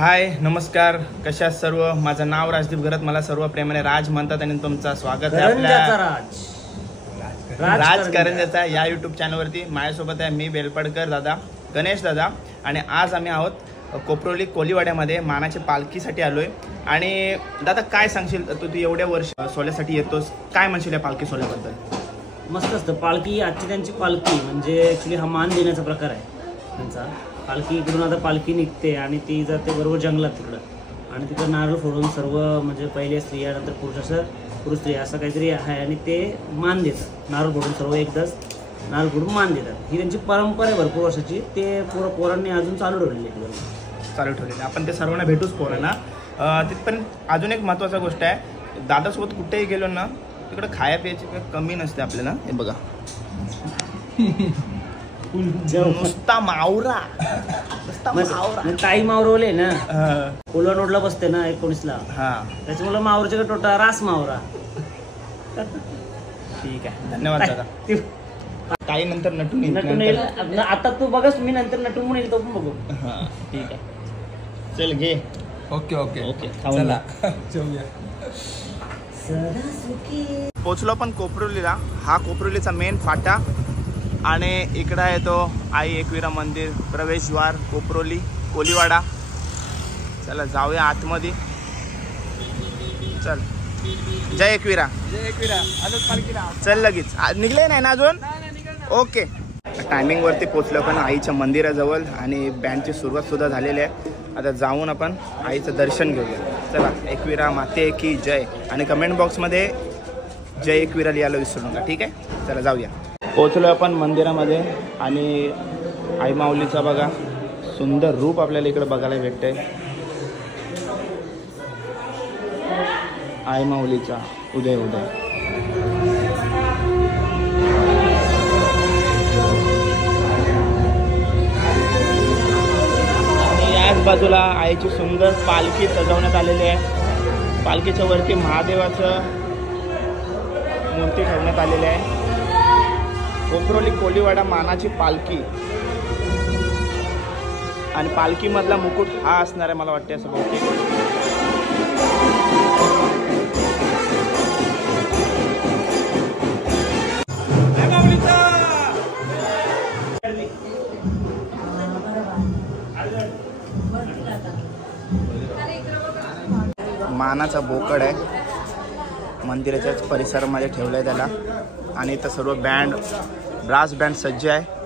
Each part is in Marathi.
हाय नमस्कार, कशा आहात सर्व. माझं नाव राजदीप घरत, मला सर्व प्रेमाने राज म्हणतात आणि तुमचं स्वागत आहे आपल्या राजकारंजाचा या युट्यूब चॅनलवरती. माझ्यासोबत आहे मी बेलपडकर दादा, गणेश दादा, आणि आज आम्ही आहोत कोपरोली कोलीवाड्यामध्ये मानाच्या पालखीसाठी आलोय. आणि दादा काय सांगशील, तू एवढ्या वर्ष सोहळ्यासाठी येतोस, काय म्हणशील या पालखी सोहळ्याबद्दल? मस्त असतं. पालखी आजची त्यांची पालखी म्हणजे ॲक्च्युली हा मान देण्याचा प्रकार आहे त्यांचा. पालखी इकडून आता पालखी निघते आणि ती जाते बरोबर जंगलात तिकडं, आणि तिथं नारळ फोडून सर्व म्हणजे पहिले स्त्रिया नंतर पुरुष स्त्री असं काहीतरी आहे, आणि ते मान देतात. नारळ फोडून सर्व एकदाच नारळ फोडून मान देतात. ही त्यांची परंपरा आहे भरपूर वर्षाची. ते पोरांनी अजून चालू ठेवलेली. आपण ते सर्वांना भेटूच पोरांना. तिथपर्यंत अजून एक महत्त्वाची गोष्ट आहे, दादासोबत कुठेही गेलो ना तिकडे खाया प्यायची काही कमी नसते आपल्याला. हे बघा नुसता मावरा. ताई मावरवले ना, कोलवा नोडला बसते ना 19ला, त्याच्यामुळे मावरच्या टोटा रास मावरा. ठीक आहे, धन्यवाद दादा. काही नंतर नटून येईल. आता तू बघस, मी नंतर नटून म्हणून येईल, तो पण बघू. हा ठीक आहे, चल घे. ओके ओके ओके, चला. पोचलो पण कोपरोलीला. हा कोपरोलीचा मेन फाटा, आणि इकडं आहे तो आई एकविरा मंदिर, प्रवेशद्वार कोपरोली कोलीवाडा. चला जाऊया आतमध्ये. चल, जय एकविरा. जय एकविरा. आलोच पालखीला. चल लगेच. निघले नाही ना अजून? ओके. टायमिंगवरती पोचलो पण आईच्या मंदिराजवळ, आणि बँडची सुरुवात सुद्धा झालेली आहे. आता जाऊन आपण आईचं दर्शन घेऊया. चला, एकविरा माते की जय, आणि कमेंट बॉक्समध्ये जय एकविरा लिहायला विसरू नका. ठीक आहे, चला जाऊया. पोचलो आपण मंदिरामध्ये, आणि आई माऊलीचा बघा सुंदर रूप आपल्याला इकडे बघायला भेटतंय. आई माऊलीचा उदय उदय. आणि याच बाजूला आईची सुंदर पालखी सजवण्यात आलेली आहे. पालखीच्या वरती महादेवाचं मूर्ती ठेवण्यात आलेली आहे. कोपरोली कोलीवाडा मानाची पालखी, आणि पालखीमधला मुकुट हा असणार आहे मला वाटते, असं बहुतेक. मानाचा बोकड आहे, मंदिराच्याच परिसरामध्ये ठेवलाय त्याला, आणि इथं सर्व बँड, ब्रास बँड सज्ज आहे.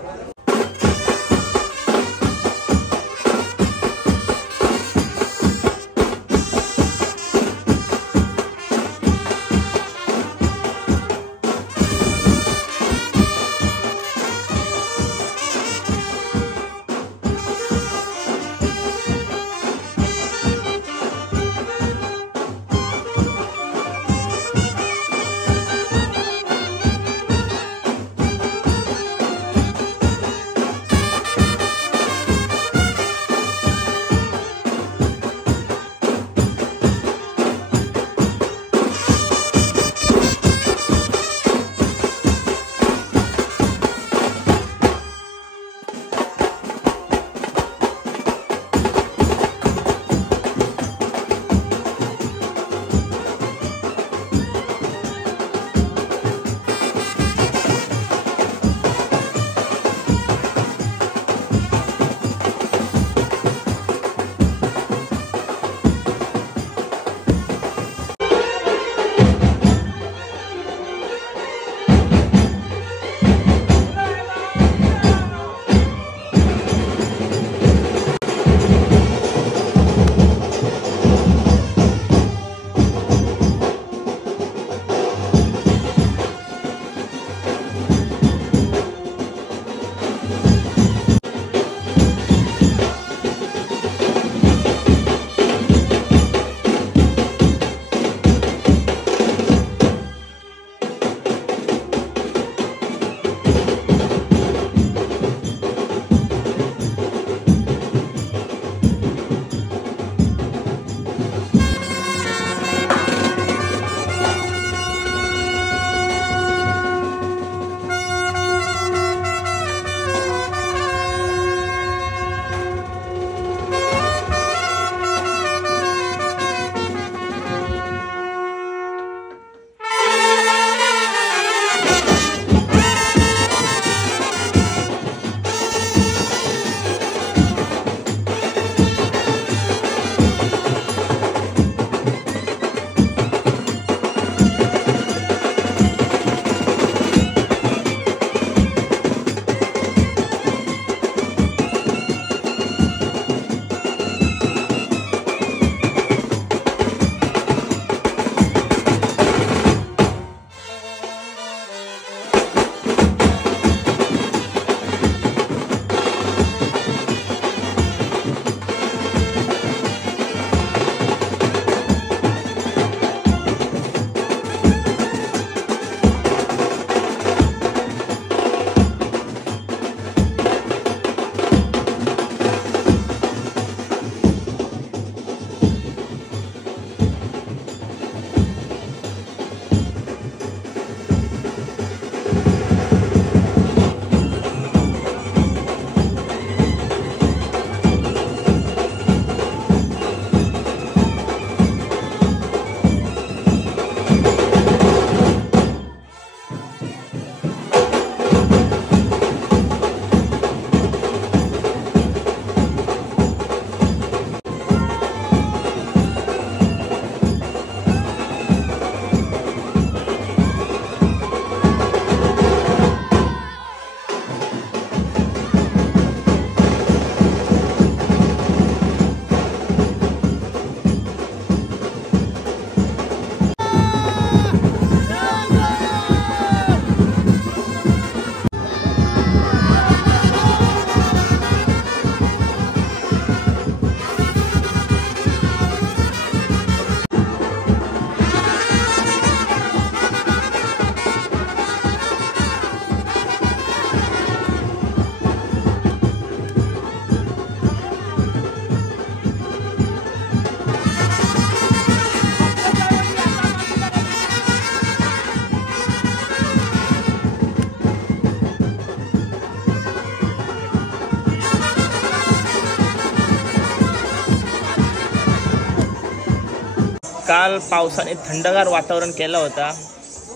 काल पावसाने थंडगार वातावरण केलं होता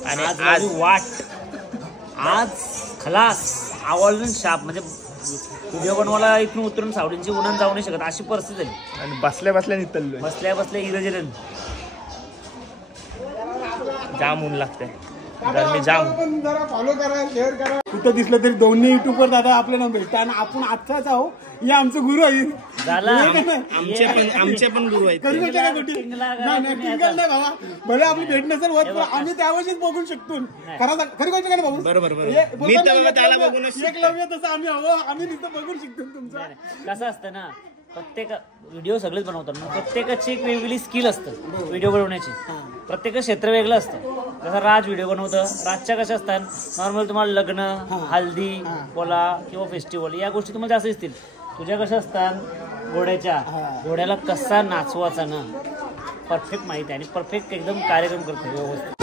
आणि आज वाट आज खलास आवडून शाप म्हणजे व्हिडिओ बनवायला इथून उतरून सावडींची उन्हात जाऊ नाही शकत अशी परिस्थिती झाली आणि बसल्या बसल्या नितळलोय. बसल्या बसल्या इरजन जाम ऊन लागते गरमी जाम. जरा फॉलो करा, शेअर करा. कुठं दिसलं तरी दोन्ही युट्यूबवर दादा आपल्याला भेटतात आणि आपण आजचाच आहो. हे आमचं गुरु आहे. झाला आमचे पण गुरु आहेत. करू नका ना कुठे. नाही टिंगल नाही बाबा. भले आपली भेट नसेल होत पण आम्ही त्यावेळेस बघू शकतो. खरी गोष्ट काय बाबू. बरोबर मी तर त्याला बघूनच एकलव्य तसं आम्ही हवं. आम्ही नुसतं बघू शकतो तुमचं. कसं असतं ना प्रत्येक व्हिडिओ सगळेच बनवतात ना प्रत्येकाची एक वेगवेगळी स्किल असतं व्हिडिओ बनवण्याची. प्रत्येक क्षेत्र वेगळं असतं. जसं राज व्हिडिओ बनवतं. राजच्या कशा असतात नॉर्मल तुम्हाला लग्न हल्दी बोला किंवा फेस्टिवल या गोष्टी तुम्हाला जास्त दिसतील. तुझ्या कशा असतात घोड्याला कसा नाचवायचा ना परफेक्ट माहिती आहे आणि परफेक्ट एकदम कार्यक्रम करतो व्यवस्थित.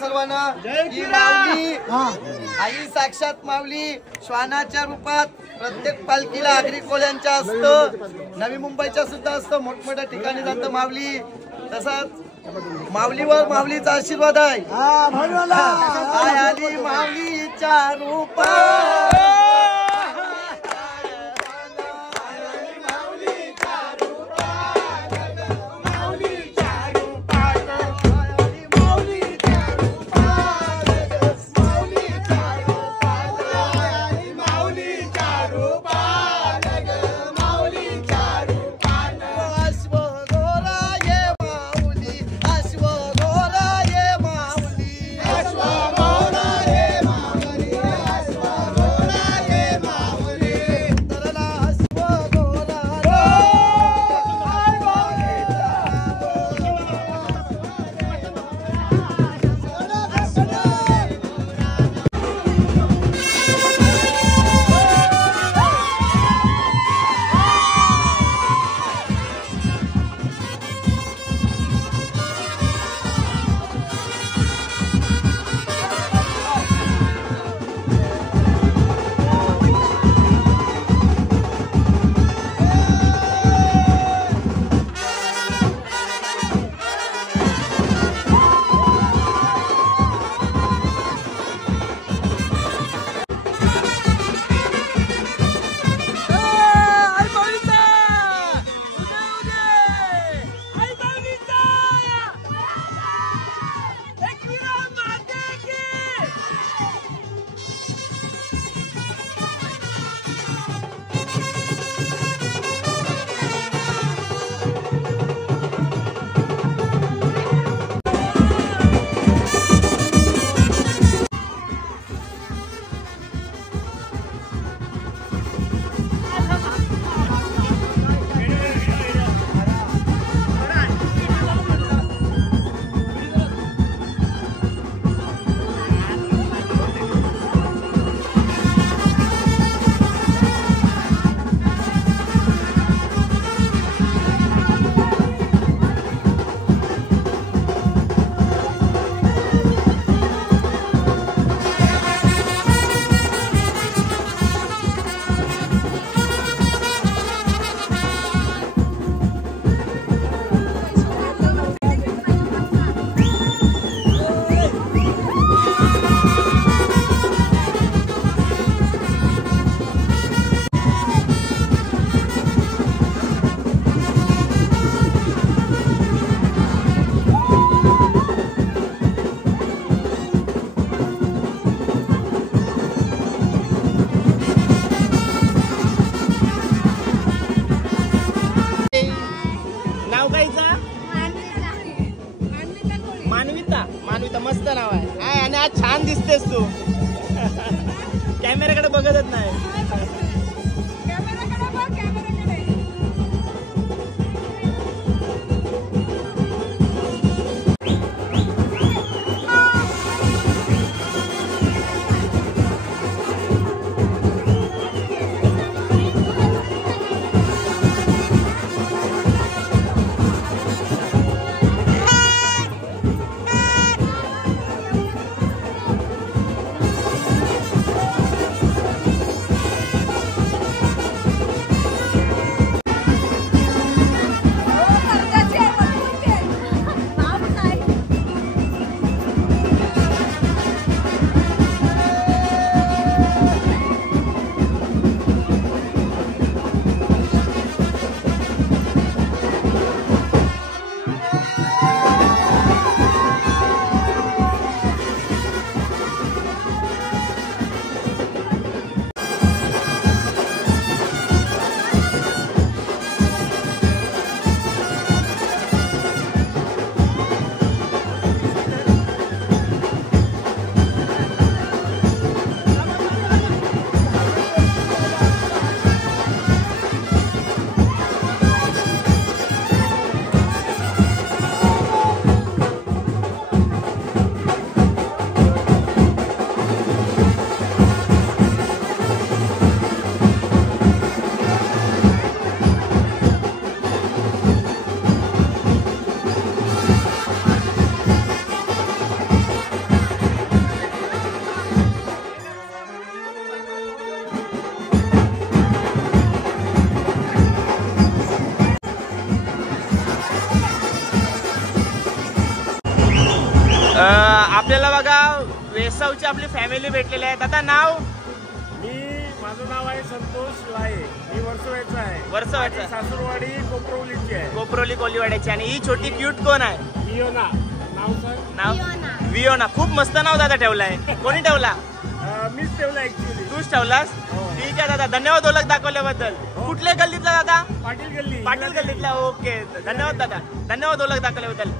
सर्वांना ही माऊली आई साक्षात माऊली श्वानाच्या रूपात प्रत्येक पालखीला आगरी कोल्यांच्या असतं. नवी मुंबईच्या सुद्धा असतं. मोठमोठ्या ठिकाणी जातं माऊली. तसाच माऊलीवर माऊलीचा आशीर्वाद आहे. आय आली माऊलीच्या रूपात आज छान दिसतेस तू. कॅमेऱ्याकडे बघतच नाही. आपल्याला बघा वेसावची आपली फॅमिली भेटलेली आहे. दादा नाव? माझं नाव आहे संतोष लाये. मी वर्सोवाचा आहे. वर्सोवाचा. सासूरवाडी कोपरवलीची आहे. कोपरवली कोलीवाड्याची. आणि ही छोटी क्यूट कोण आहे? वियोना. नाव सर? नाव वियोना. खूप मस्त नाव दादा ठेवलाय. कोणी ठेवला? मीच ठेवला ऍक्च्युअली. तूच ठेवलास? ठीक आहे दादा, धन्यवाद ओळख दाखवल्याबद्दल. कुठल्या गल्लीतला दादा? पाटील गल्ली. पाटील गल्लीतला. ओके, धन्यवाद दादा, धन्यवाद ओळख दाखवल्याबद्दल.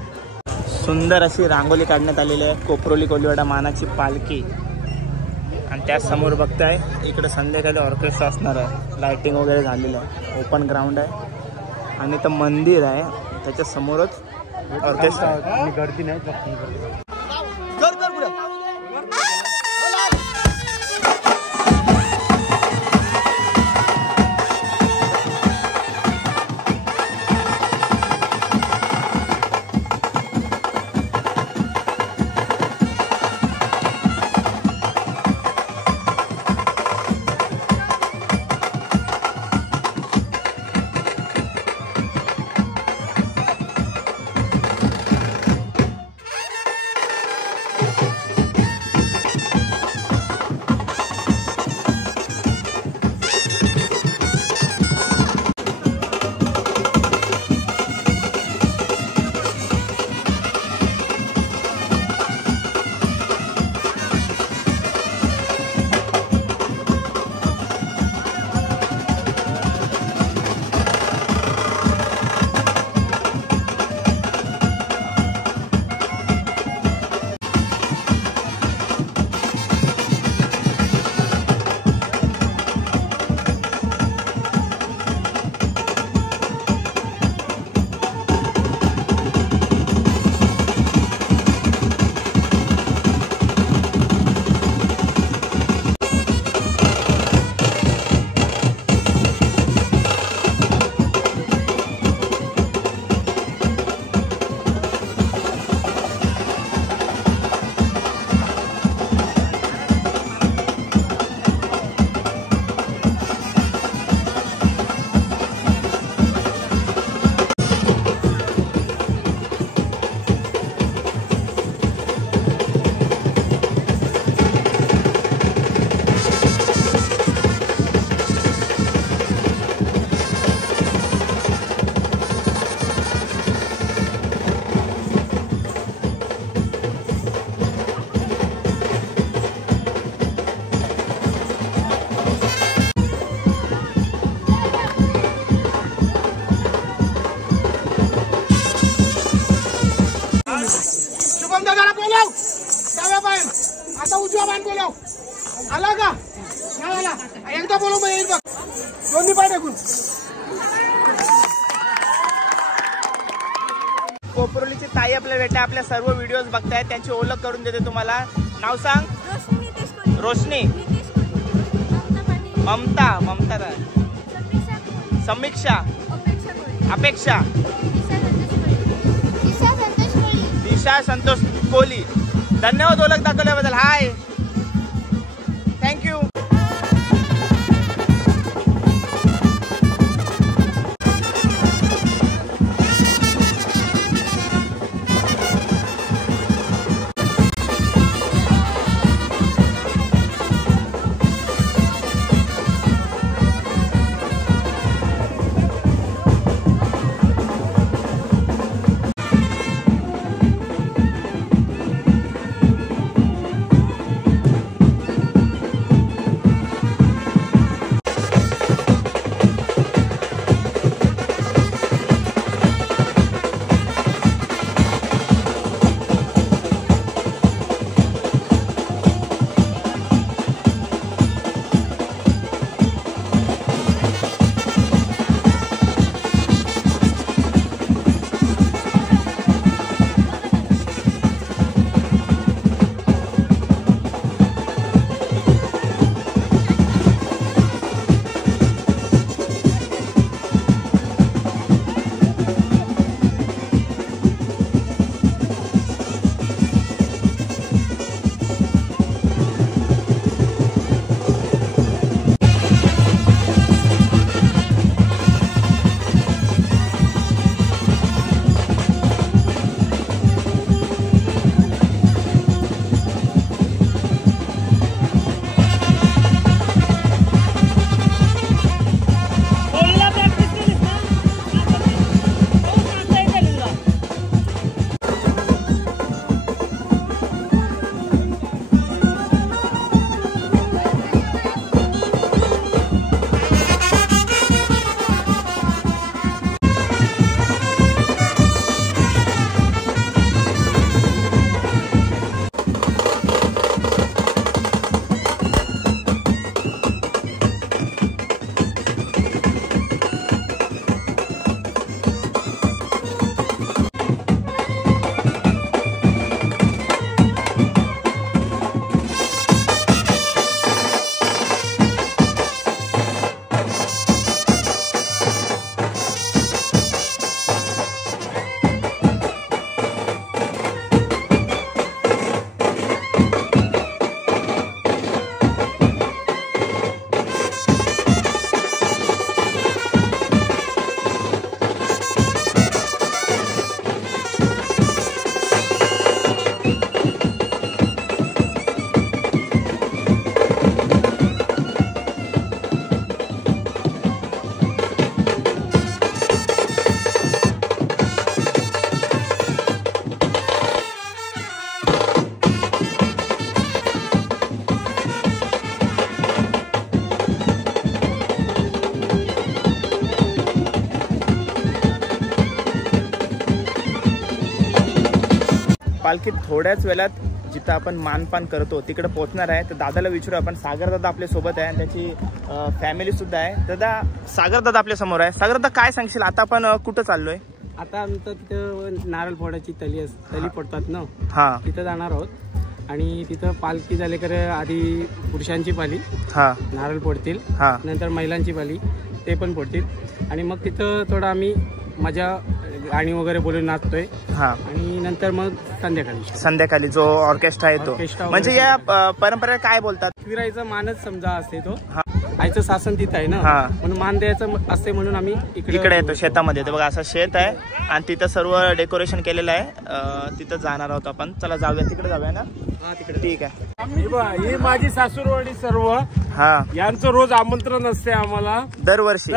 सुंदर अशी रांगोली काढण्यात आलेली आहे. कोपरोली कोलीवाडा मानाची पालखी. आणि त्यासमोर बघताय इकडे संध्याकाळी ऑर्केस्ट्रा असणार आहे. लाइटिंग वगैरे झालेलं आहे. ओपन ग्राउंड आहे आणि इथं मंदिर आहे, त्याच्या समोरच ऑर्केस्ट्रा आहे. गर्दी नाही. आता उजवा मान बोलव. आला का नाही आला एकदा बोलव मग येईल बघ. दोन्ही पाय टाकून. कोपरोलीची ताई आपल्या भेटते, आपल्या सर्व व्हिडिओज बघतायत, त्यांची ओळख करून देते तुम्हाला. नाव सांग. रोशनी. ममता समीक्षा अपेक्षा दिशा संतोष कोहली. धन्यवाद ओळख दाखवल्याबद्दल. हाय, थँक्यू. पालखीत थोड्याच वेळात जिथं आपण मानपान करतो तिकडे पोहोचणार आहे. तर दादाला विचारू आपण. सागर दादा आपल्या सोबत आहे आणि त्याची फॅमिली सुद्धा आहे. दादा, सागर दादा आपल्या समोर आहे. सागर दादा, काय सांगशील, आता आपण कुठं चाललोय? आता आमचं तिथं नारळ फोडायची तली पडतात ना, हा, तिथं जाणार आहोत. आणि तिथं पालखी झाले कर आधी पुरुषांची पाली हा नारळ फोडतील, हा, नंतर महिलांची पाली ते पण फोडतील. आणि मग तिथं थोडं आम्ही मजा गाणी वगैरे बोलून नाचतोय. हा, आणि नंतर मग संध्याकाळी जो ऑर्केस्ट्रा आहे तो, म्हणजे या परंपरेला काय बोलतात? फिरायचा मानच समजा असते तो. आईचं शासन तिथं आहे ना, म्हणून मान द्यायचं असते म्हणून आम्ही इकडे येतो शेतामध्ये. तर बघा असं शेत आहे आणि तिथं सर्व डेकोरेशन केलेलं आहे. तिथं जाणार आहोत आपण. चला जाऊया, तिकडे जाऊया ना. तिकडे ठीक आहे. ही माझी सासूरवाडी सर्व. हा, यांचं रोज आमंत्रण असते आम्हाला. दरवर्षी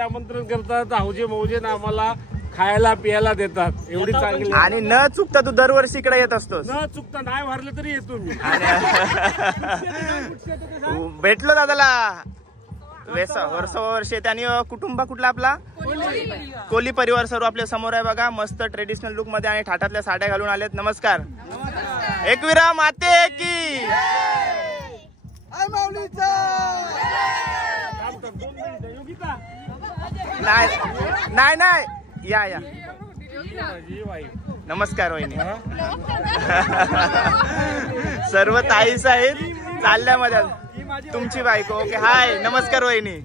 आमंत्रण करतात. हौजे मौजे आम्हाला खायला पियाला देतात. एवढी चांगली. आणि न चुकता तू दरवर्षी इकडे येत असतो? न चुकता, नाही भरलं तरी येतो मी. भेटलो दादाला वर्ष येते. आणि कुटुंब कुठला आपला? कोली परिवार सर्व आपल्या समोर आहे बघा. मस्त ट्रेडिशनल लुक मध्ये आणि ठाटातल्या साड्या घालून आलेत. नमस्कार. एकविरा माते की आई माऊलीचा नाही नाही या नमस्कार वहिनी. सर्व ताईच आहेत चालल्यामध्ये. तुमची बायको. ओके हाय नमस्कार वहिनी.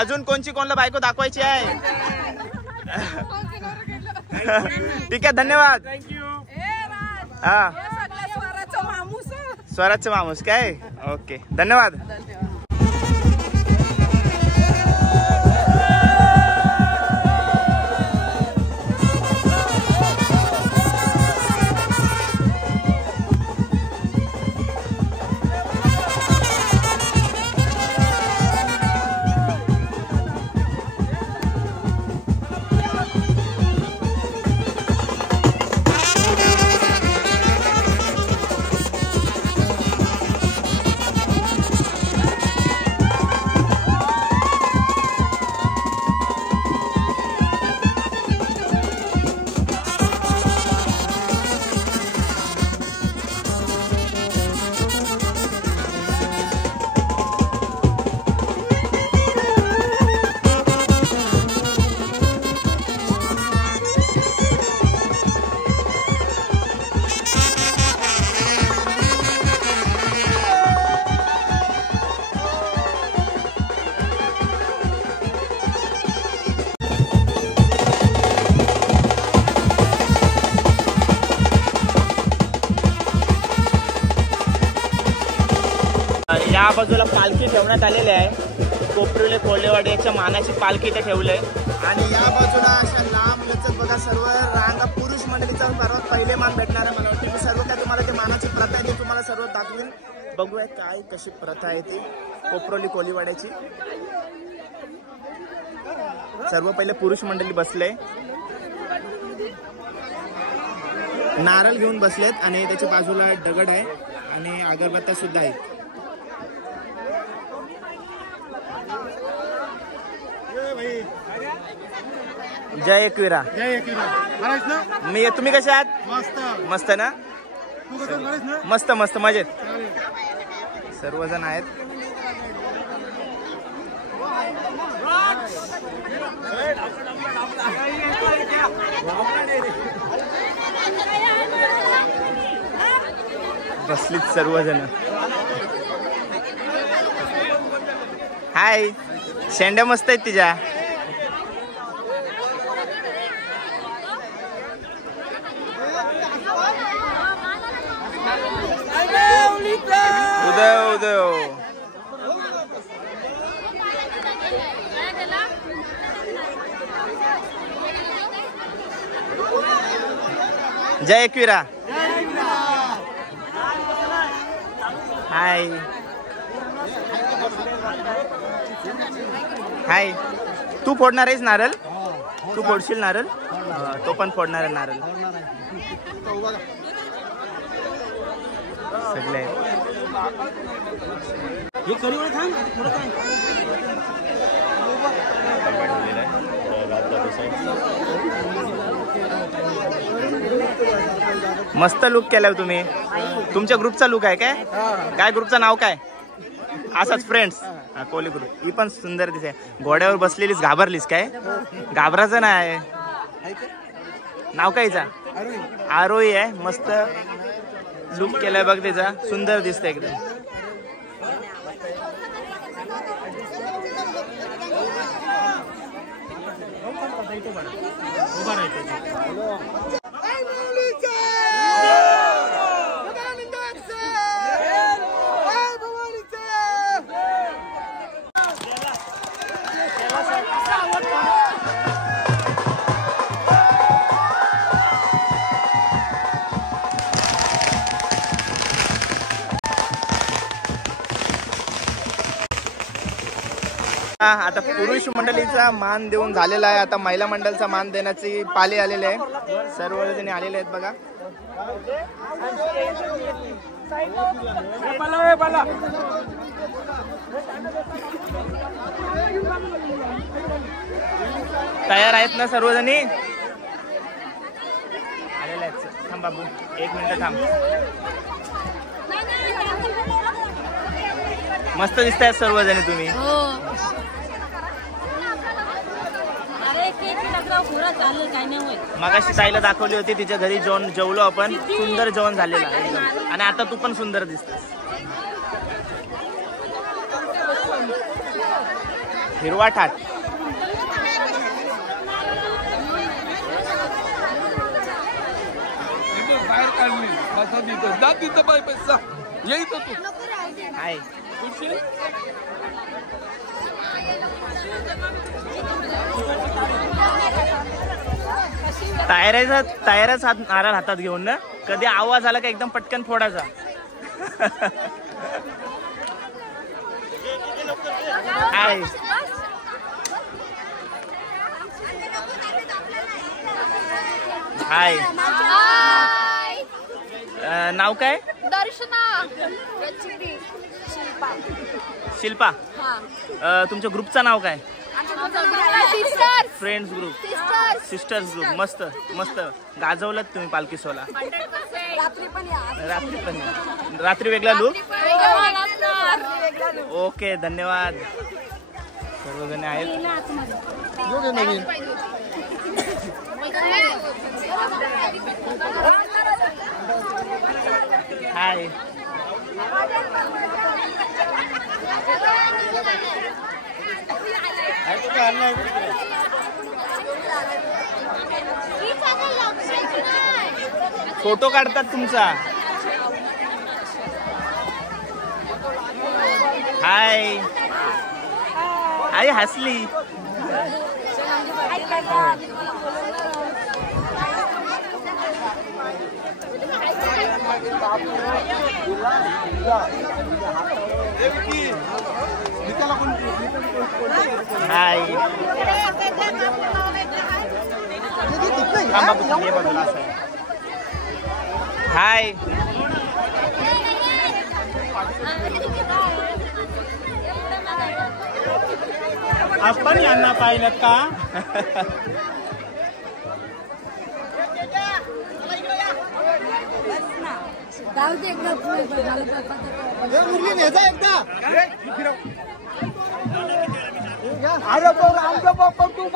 अजून कोणला बायको दाखवायची आहे? ठीक आहे धन्यवाद. हा स्वराजचा माणूस काय. ओके धन्यवाद. या बाजूला पालखी ठेवण्यात आलेली आहे. कोपरुले कोल्हेवाड्याच्या मानाची पालखी इथे ठेवलंय. आणि या बाजूला अशा लांब लचक बघा सर्व रांगा पुरुष मंडळीचा सर्वात पहिले मान भेटणार आहे. मला वाटतं सर्व काय तुम्हाला ते मानाची प्रथा आहे ते तुम्हाला सर्व दाखवीन. बघूया काय कशी प्रथा आहे ती कोपरोली कोल्हेवाड्याची. सर्व पहिले पुरुष मंडळी बसले, नारळ घेऊन बसलेत आणि त्याच्या बाजूला दगड आहे आणि अगरबत्त्या सुद्धा आहेत. जय एकविरा. जय एकविरा. बराच ना? मी तुम्ही कसे आहात? मस्त. मस्त ना? तू कसं बराच ना? मस्त मस्त मजेत सर्वजण आहेत. बसलीत सर्वजण. हाय शेंड्या मस्त आहेत तिच्या. उदय उदय जय एकविरा. हाय हाय. तू फोडणार आहेस नारळ? तू फोडशील नारळ? तो पण फोडणार आहे नारळ. सगळे मस्त लुक केलाय तुम्ही. तुमच्या ग्रुपचा लुक आहे काय? काय ग्रुपचं नाव काय? असाच फ्रेंड्स कोहली ग्रुप. ही पण सुंदर दिसे. घोड्यावर बसलेलीस घाबरलीस काय? घाबरायचं नाही. नाव कायचा? आरोही आहे. मस्त लुक केलाय बघ त्याचा. सुंदर दिसतंय एकदम. आता पुरुष मंडळीचा मान देऊन झालेला आहे. आता महिला मंडळचा मान देण्याची पाली आलेली आहे. सर्वजणी आलेले आहेत बघा. तयार आहेत ना सर्वजणी? आलेले आहेत. थांब बाबू. एक मिनिट थांब. मस्त दिसतायत सर्वजण तुम्ही. मगाशी ताईला दाखवली होती तिच्या घरी जेवलो आपण. सुंदर जेवण झालेलं आहे आणि आता तू पण सुंदर दिसतेस. हिरवा ठाट. हाय तायराचा हात नारळ हातात घेऊन ना कधी आवाज आला का एकदम पटकन फोडायचा. हाय हाय. नाव काय? दर्शना. शिल्पा. तुमच्या ग्रुपचं नाव काय? Friends group, sisters group. मस्त मस्त गाजवलं तुम्ही पालखी सोहळा. रात्री वेगळा लूक. ओके धन्यवाद. सर्वजण आहेत. हाय. फोटो काढतात तुमचा. हाय. आई हसली. हाय. हाय. आपण यांना पाहिलं का? मुरली न्यायचा एकदा. अरे आमच्या बाप्पा तू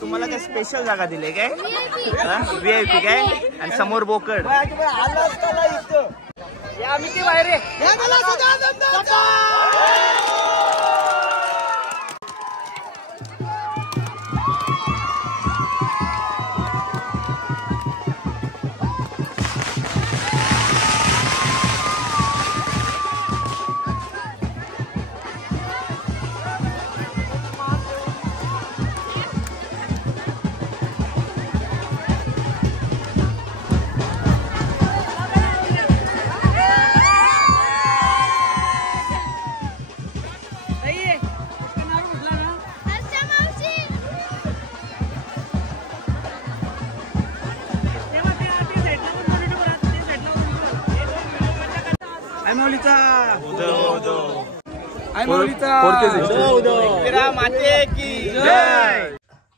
तुम्हाला काय स्पेशल जागा दिली काय? VIP काय? आणि समोर बोकड. आम्ही ती बाहेर.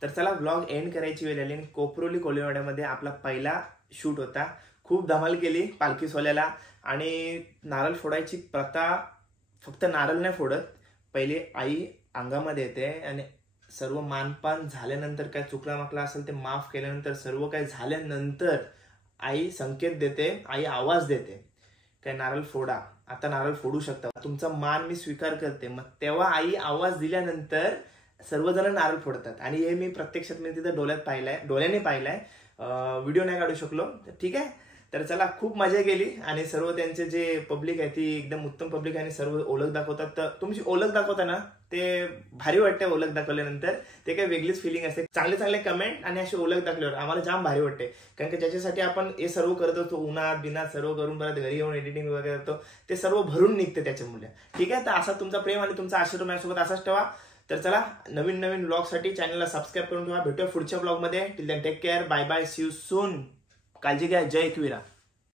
तर चला ब्लॉग एंड करायची वेळ आली. कोपरोली कोळीवाड्यामध्ये आपला पहिला शूट होता. खूप धमाल केली पालखी सोहळ्याला. आणि नारळ फोडायची प्रथा फक्त नारळ नाही फोडत. पहिले आई अंगामध्ये येते आणि सर्व मानपान झाल्यानंतर काय चुकला माकला असेल ते माफ केल्यानंतर सर्व काय झाल्यानंतर आई संकेत देते. आई आवाज देते काय नारळ फोडा, आता नारळ फोडू शकता, तुमचा मान मी स्वीकार करते. मग तेव्हा आई आवाज दिल्यानंतर सर्वजण नारळ फोडतात. आणि हे मी प्रत्यक्षात मी तिथं डोळ्याने पाहिलंय. व्हिडिओ नाही काढू शकलो. ठीक आहे. तर चला खूप मजा गेली. आणि सर्व त्यांचे जे पब्लिक आहे ती एकदम उत्तम पब्लिक आहे आणि सर्व ओळख दाखवतात. तर तुमची ओळख दाखवताना ते भारी वाटते. ओळख दाखवल्यानंतर ते काही वेगळीच फिलिंग असते. चांगले चांगले कमेंट आणि अशी ओळख दाखवल्यावर आम्हाला जाम भारी वाटते. कारण की ज्याच्यासाठी आपण हे सर्व करत असतो उन्हात बिनात सर्व करून परत घरी येऊन एडिटिंग वगैरे करतो ते सर्व भरून निघते त्याच्यामुळे. ठीक आहे. तर असा तुमचा प्रेम आणि तुमचा आशीर्वाद माझ्यासोबत असाच ठेवा. तर चला नवीन नवीन ब्लॉगसाठी चॅनलला सबस्क्राईब करून ठेवा. भेटूया पुढच्या ब्लॉगमध्ये. Till then take care. Bye bye. See you soon. काळजी घ्या. जय एकविरा.